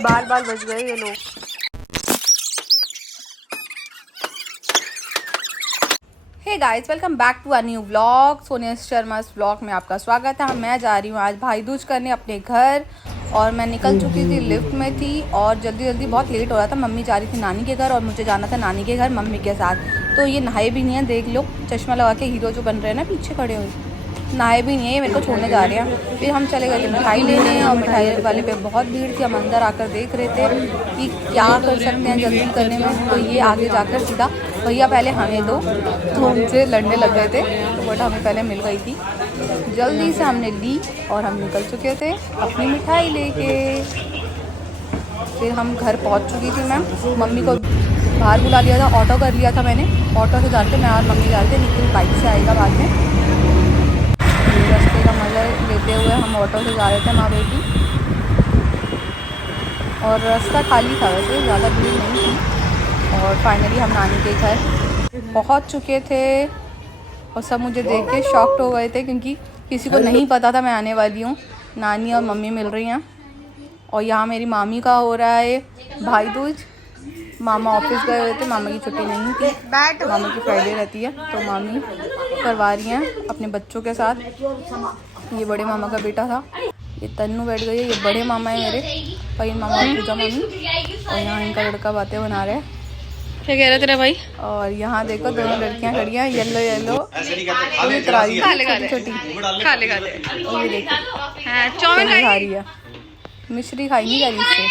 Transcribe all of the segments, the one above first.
बाल बाल बच गए ये लोग। Hey guys, welcome back to a new vlog. Sonia Sharma vlog में आपका स्वागत है। मैं जा रही हूँ आज भाई दूज करने अपने घर, और मैं निकल चुकी थी, लिफ्ट में थी और जल्दी जल्दी बहुत लेट हो रहा था। मम्मी जा रही थी नानी के घर और मुझे जाना था नानी के घर मम्मी के साथ। तो ये नहाए भी नहीं है, देख लो चश्मा लगा के हीरो जो बन रहे हैं ना पीछे खड़े हुए, नहाए भी नहीं है, ये मेरे को छोड़ने जा रहे हैं। फिर हम चले गए थे मिठाई लेने, और मिठाई वाले पे बहुत भीड़ थी। हम अंदर आकर देख रहे थे कि क्या कर सकते हैं जल्दी करने में। तो ये आगे जाकर सीधा भैया पहले हमें दो, तो उनसे लड़ने लग गए थे, तो बट हमें पहले मिल गई थी। जल्दी से हमने ली और हम निकल चुके थे अपनी मिठाई लेके। फिर हम घर पहुंच चुकी थी मैं, मम्मी को बाहर बुला लिया था, ऑटो कर लिया था मैंने। ऑटो से जाते मैं और मम्मी जा रहे थे, निखिल बाइक से आएगा बाद में। रास्ते का मज़ा लेते हुए हम ऑटो से जा रहे थे माँ बेटी, और रास्ता खाली था, वैसे ज़्यादा भीड़ नहीं थी। और फाइनली हम नानी के घर पहुंच चुके थे, और सब मुझे देख के शॉक्ड हो गए थे, क्योंकि किसी को नहीं पता था मैं आने वाली हूँ। नानी और मम्मी मिल रही हैं, और यहाँ मेरी मामी का हो रहा है भाई दूज। मामा ऑफिस गए हुए थे, मामा की छुट्टी नहीं थी, मामा की फ्राइडे रहती है, तो मामी करवा रही हैं अपने बच्चों के साथ। ये बड़े मामा का बेटा था, ये तन्नू बैठ गई है, ये बड़े मामा है मेरे, और ये मामा पूजा मामी, और यहाँ इनका लड़का बातें बना रहा है। क्या कह रहे तेरा भाई? और यहाँ देखो दोनों लड़कियाँ खड़ी हैं, येलो येलो छोटी छोटी, ये देखो चाउमीन खा रही है, मिश्री खाई नहीं जा रही इससे।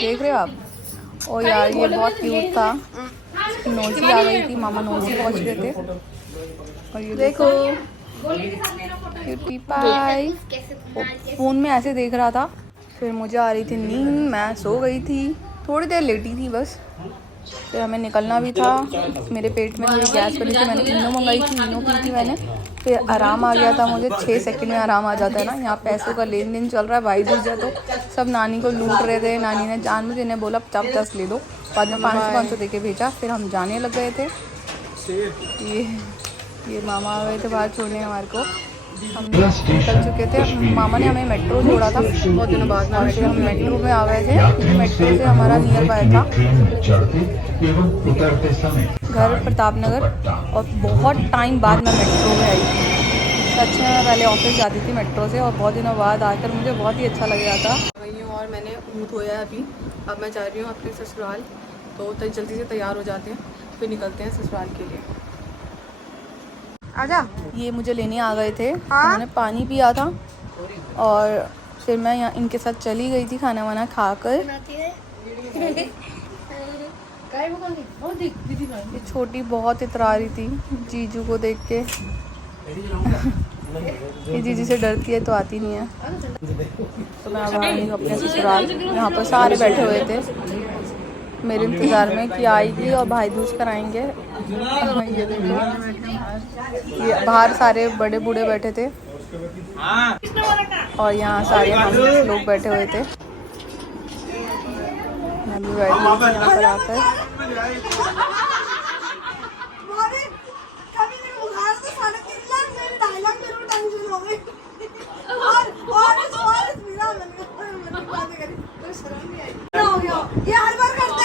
देख रहे हो आप? ओ यार ये बहुत क्यूट था, नोजी आ गई थी, मामा नोजी पहुंच गए थे। और ये देखो क्यूटी पाई, फ़ोन में ऐसे देख रहा था। फिर मुझे आ रही थी नींद, मैं सो गई थी, थोड़ी देर लेटी थी बस। फिर हमें निकलना भी था, मेरे पेट में थोड़ी गैस बनी थी, मैंने इनो मंगाई थी, इनो पी थी मैंने। फिर आराम आ गया था मुझे, 6 सेकंड में आराम आ जाता है ना। यहाँ पैसों का लेन देन चल रहा है, भाई दूज है तो सब नानी को लूट रहे थे। नानी ने जान मुझे इन्हें बोला 50 ले दो, बाद में 500 दे के भेजा। फिर हम जाने लग गए थे। ये मामा आ गए थे बाहर छोड़ने हमारे को, हम निकल चुके थे। मामा ने हमें मेट्रो छोड़ा था बहुत दिनों बाद, और फिर हम मेट्रो में आ गए थे, क्योंकि मेट्रो से हमारा नियर बाय था घर प्रताप नगर, और बहुत टाइम बाद मैं मेट्रो में आई थी। सच में मैं पहले ऑफिस जाती थी मेट्रो से, और बहुत दिनों बाद आकर मुझे बहुत ही अच्छा लग रहा था। वही हूँ, और मैंने मुँह धोया है अभी, अब मैं जा रही हूँ अपने ससुराल। तो जल्दी से तैयार हो जाते हैं, फिर निकलते हैं ससुराल के लिए। आजा। ये मुझे लेने आ गए थे, मैंने पानी पिया था, और फिर मैं यहाँ इनके साथ चली गई थी खाना वाना खाकर। ये छोटी बहुत इतरा रही थी जीजू को देख के। ये जीजू से डरती है तो आती नहीं है। तो मैं अब आई हूँ अपने ससुराल, यहाँ पर सारे बैठे हुए थे मेरे इंतज़ार में कि आएगी और भाई दूज कराएंगे। ये देखो, ये बाहर सारे बड़े बूढ़े बैठे थे, और यहाँ सारे हम लोग बैठे हुए थे। मैं भी बैठी थी यहाँ पर आकर।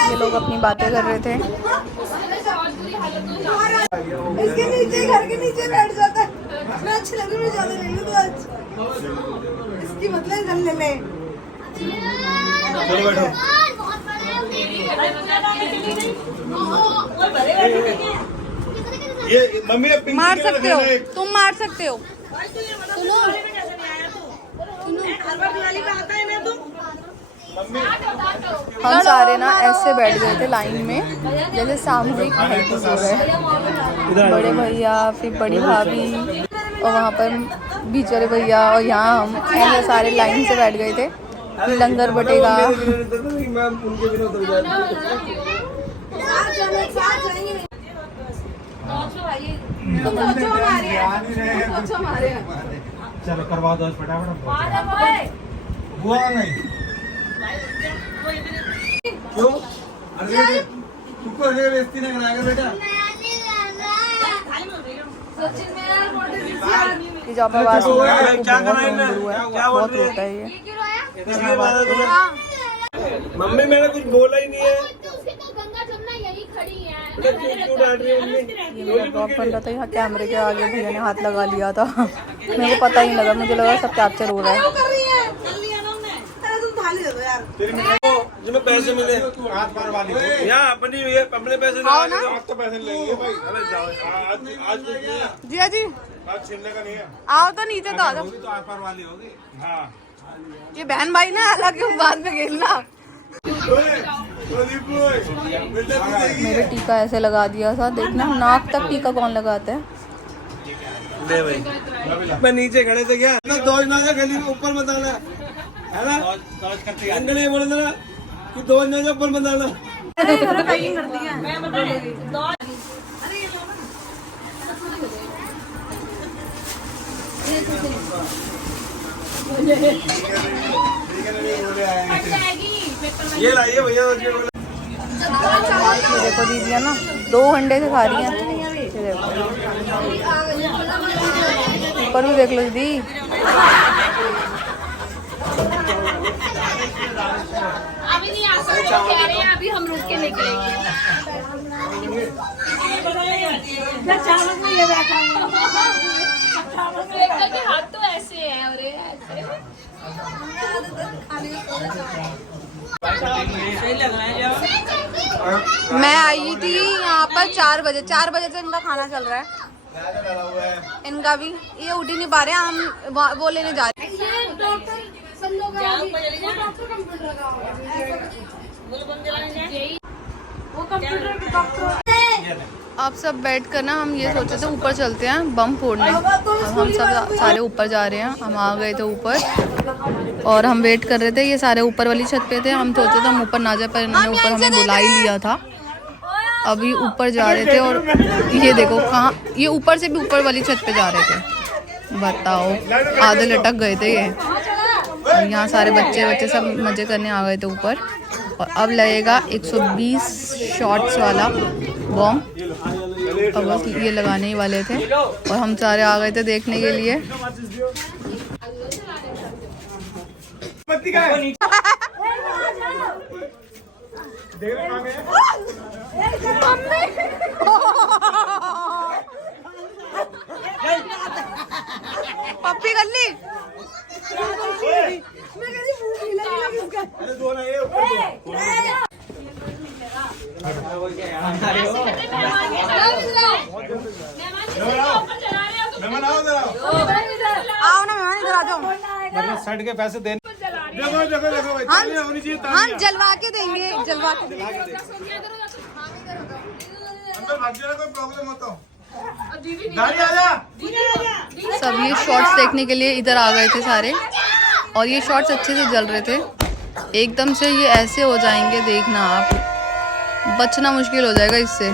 ये लोग अपनी बातें कर रहे थे। इसके नीचे, घर के नीचे बैठ जाता है, मैं अच्छी लग रही हूँ, ज्यादा नहीं हूँ तो आज इसकी मतलब घर ले ले। चलो बैठो। ये मम्मी मार सकते हो, तुम मार सकते हो। हम सारे ना ऐसे बैठ गए थे लाइन में, जैसे सामूहिक भाई दूज हो रहे। बड़े भैया, फिर बड़ी भाभी, और वहाँ पर बीचरे भैया, और यहाँ हम ऐसे सारे लाइन से बैठ गए थे। लंगर बटेगा। चलो करवा दो फटाफट। बुआ नहीं क्यों? अरे तुमको बेइज्जती नहीं कराएगा बेटा। कि जब आवाज बहुत रोता है ये। इसलिए मारा तूने। मम्मी मैंने कुछ बोला ही नहीं है। उसकी तो गंगा जमुना यही खड़ी है। बेटा क्यों डांट रही है मम्मी? ये मेरा ब्लॉग बन रहा था, यहाँ कैमरे के आगे भैया ने हाथ लगा लिया था। मेरे को पता ही नहीं लगा, मुझे लगा सब कैप्चर हो रहा है। कर रही है कर लिया ना उन्होंने। अरे तुम थाली दे दो यार। तेरी मम्मी को जिसमें पैसे मिले तू हाथ मार वाली यहाँ अपनी ये अपने पैसे ना आज तो पैसे लेंगे भाई। अबे जाओ आज कुछ नहीं है, जिया जी आज छीनने का नहीं है। आओ तो नीचे तो आ जाओ। होगी तो आर पार वाली होगी। हाँ ये बहन भाई ना अलग बाद में खेलना। मेरे टीका ऐसे लगा दिया था, देखना नाक तक टीका कौन लगाता है। ले भाई मैं नीचे खड़े थे क्या ना दौड़ ना का गली में ऊपर मत आना है ना। अंकल ये बोल देना कि दौड़ ना जा ऊपर मत आना। पैकिंग कर दी है मैं बता देगी। ये लाइए भैया। ये देखो दीदी है ना 2 घंटे से खा रही है। ये देखो ऊपर भी देख लो दीदी। अभी नहीं आ सकते, कह रहे हैं अभी हम रुक के निकलेंगे। श्वेता के हाथ तो ऐसे हैं और ये ऐसे। मैं आई थी यहाँ पर 4 बजे से इनका खाना चल रहा है। इनका भी ये उठ ही नहीं पा रहे, हम वो लेने जा रहे हैं। ये डॉक्टर बंदों का वो डॉक्टर कंप्यूटर का वो कंप्यूटर का डॉक्टर। आप सब बैठ कर ना हम ये सोचे थे ऊपर चलते हैं बम फोड़ने। अब हम सब सारे ऊपर जा रहे हैं, हम आ गए थे ऊपर और हम वेट कर रहे थे। ये सारे ऊपर वाली छत पे थे, हम सोचे थे हम ऊपर ना जाए पर इन्होंने ऊपर हमें बुला ही लिया था। अभी ऊपर जा रहे थे और ये देखो कहाँ, ये ऊपर से भी ऊपर वाली छत पे जा रहे थे। बताओ आधे लटक गए थे ये। और यहाँ सारे बच्चे सब मजे करने आ गए थे ऊपर। और अब लगेगा 120 शॉट्स वाला बॉम्ब, अब बस ये लगाने ही वाले थे और हम सारे आ गए थे देखने के लिए। पप्पी कर ली। मैं कह रही भूख नहीं लगी इसका। अरे दो ना ये ऊपर मेहमान आओ जरा। आओ ना मेहमान इधर आ जाओ। मतलब साइड के पैसे देने देखो देखो देखो भाई तालियां होनी चाहिए हम जलवा के देंगे, जलवा के देंगे। अंदर भाग जाना, कोई प्रॉब्लम मत हो। गाड़ी आ जा। सब ये शॉट्स देखने के लिए इधर आ गए थे सारे और ये शॉट्स अच्छे से जल रहे थे। एकदम से ये ऐसे हो जाएंगे, देखना आप, बचना मुश्किल हो जाएगा इससे।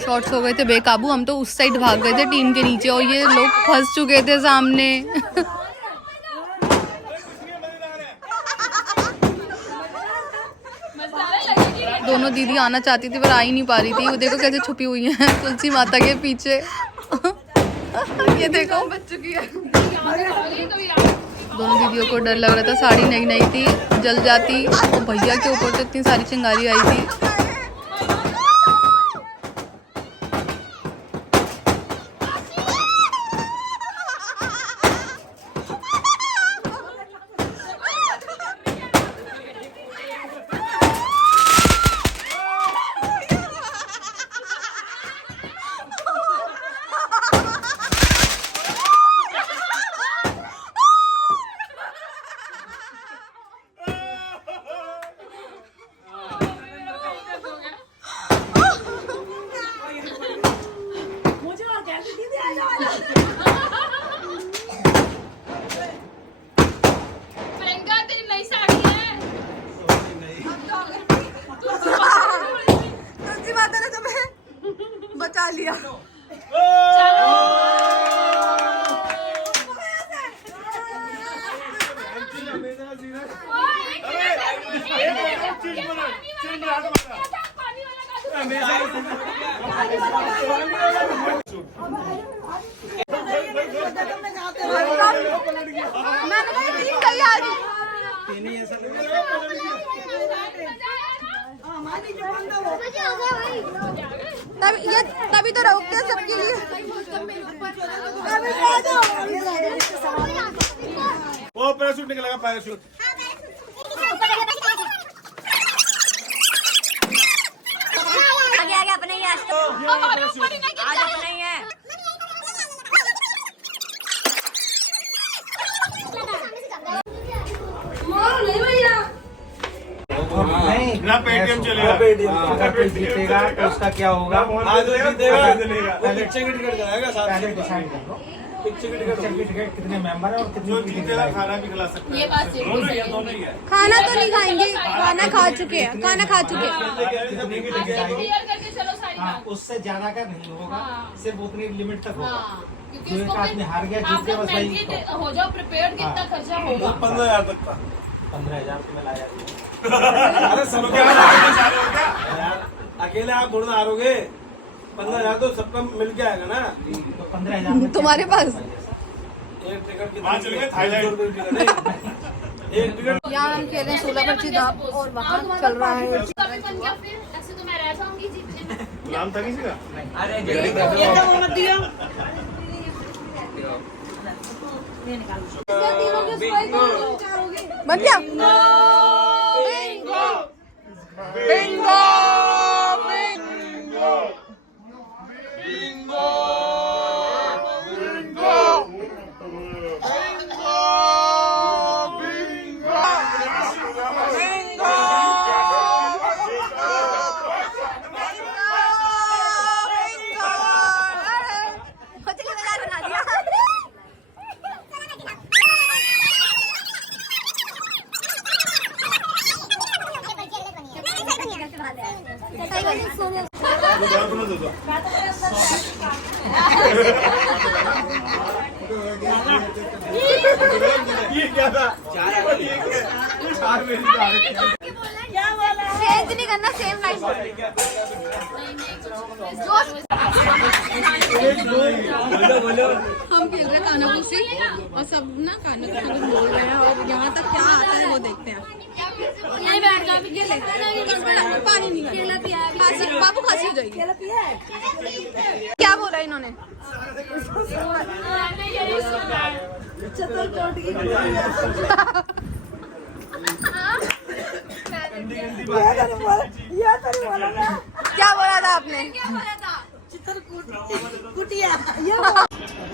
शॉट्स हो गए थे बेकाबू, हम तो उस साइड भाग गए थे टीन के नीचे और ये लोग फंस चुके थे सामने। दोनों दीदी आना चाहती थी पर आ ही नहीं पा रही थी। वो देखो कैसे छुपी हुई हैं तुलसी माता के पीछे। ये देखो बच चुकी है। दोनों दीदियों को डर लग रहा था, साड़ी नई नई थी, जल जाती। तो भैया के ऊपर तो इतनी सारी चिंगारी आई थी। मैंने कहा टीम तैयारी। तभी तो रोकते हैं सबके लिए। वो पैराशूट निकलेगा, पैराशूट। आगे अपने ही आज तो आज अपने ही है। नहीं ना पेटीएम चलेगा, अगर कोई जीतेगा तो उसका क्या होगा आज जीतेगा पहले पिक्चर की टिकट कराएगा साथ पहले में। डिसाइड कर लो पिक्चर की पिक्चर की टिकट कितने मेंबर है और जो कितनी टिकट जीतेगा खाना भी खिला सकते हैं। ये बात सही दोनों ही है, है। दोनों ही है। खाना तो नहीं खाएंगे, खाना खा चुके हैं, खाना खा चुके हैं। क्लियर करके चलो सारी हाँ, बात। उससे ज्यादा का नहीं होगा, हाँ। सिर्फ उतनी लिमिट तक होगा। हाँ, क्योंकि जो एक उसको आदमी हार गया, फिर जीत गया, आप बस वही mentally तो। हो जाओ प्रिपेयर्ड, कितना हाँ। खर्चा होगा। 15,000 तक का। 15,000 तो मैं लाया अरे सबके यार, अकेले आप थोड़ा हारोगे। 15,000 तो सबका मिल के आएगा ना। तो 15,000 तुम्हारे पास एक टिकट की थाईलैंड एक टिकट। यहाँ हम खेल रहे हैं 16 पर्ची दाव और वहाँ चल रहा है। कभी बन गया फिर ऐसे तो मैं रह जाऊंगी जीतने में। नाम था किसी का? बन गया। बिंगो बिंगो ये क्या था? 4 मिनट चेंज नहीं करना, सेम लाइन। हम खेल रहे हैं खाना कुर्सी और सब ना खाना कुछ बोल रहे हैं और यहाँ तक क्या आता है वो देखते हैं। यहीं बैठ जा, अभी खेल लेते हैं। पानी नहीं करना, खांसी बाबू खांसी हो जाएगी। क्या बोला इन्होंने? क्या बोला था आपने?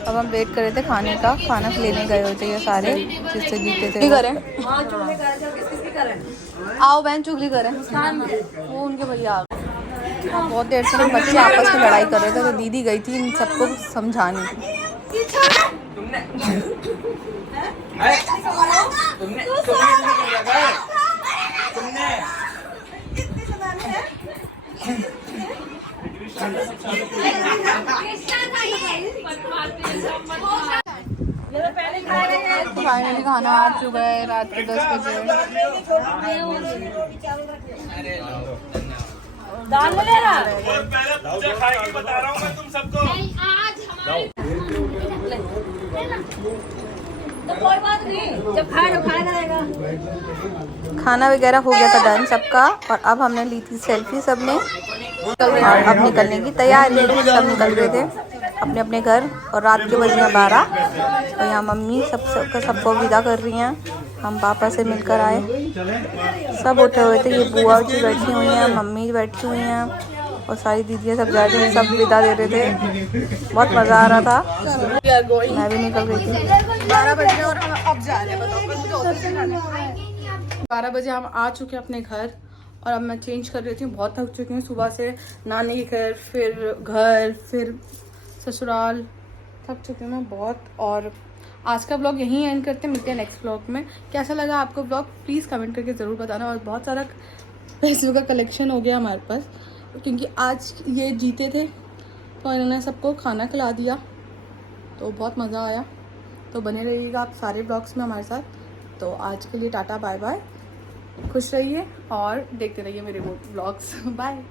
अब हम वेट कर रहे थे खाने का, खाना लेने गए होते ये सारे जिससे जीते थे। करें आओ बहन चुगली करें, वो उनके भैया आ गए। बहुत देर से ना बच्चे आपस में लड़ाई कर रहे थे तो दीदी गई थी इन सबको समझाने। फाइनली खाना आ चुका है रात के 10 बजे। पहले पूजा खाएगी बता रहा हूँ मैं तुम सबको। नहीं, आज हमारे तो कोई बात नहीं, जब खाएगा खाएगा रहेगा। खाना वगैरह हो गया था डन सबका और अब हमने ली थी सेल्फी सबने और अब निकलने की तैयारी। सब निकल रहे थे अपने अपने घर और रात के बजे 12 और यहाँ मम्मी सबको विदा कर रही हैं। हम पापा से मिलकर आए, सब उठे हुए थे। ये बुआ जी बैठी हुई हैं, मम्मी बैठी हुई हैं और सारी दीदियाँ सब जा रही हैं, सब विदा दे रहे थे। बहुत मज़ा आ रहा था, मैं भी निकल गई थी। 12 बजे और हम अब जा रहे हैं। 12 बजे हम आ चुके हैं अपने घर और अब मैं चेंज कर रही थी। बहुत थक चुकी हूँ सुबह से, नानी के घर फिर ससुराल, थक चुकी हूँ मैं बहुत। और आज का ब्लॉग यहीं एंड करते हैं, मिलते हैं नेक्स्ट ब्लॉग में। कैसा लगा आपको ब्लॉग प्लीज़ कमेंट करके ज़रूर बताना। और बहुत सारा पैसों का कलेक्शन हो गया हमारे पास क्योंकि आज ये जीते थे तो इन्होंने सबको खाना खिला दिया, तो बहुत मज़ा आया। तो बने रहिएगा आप सारे ब्लॉग्स में हमारे साथ। तो आज के लिए टाटा बाय बाय, खुश रहिए और देखते रहिए मेरे ब्लॉग्स। बाय।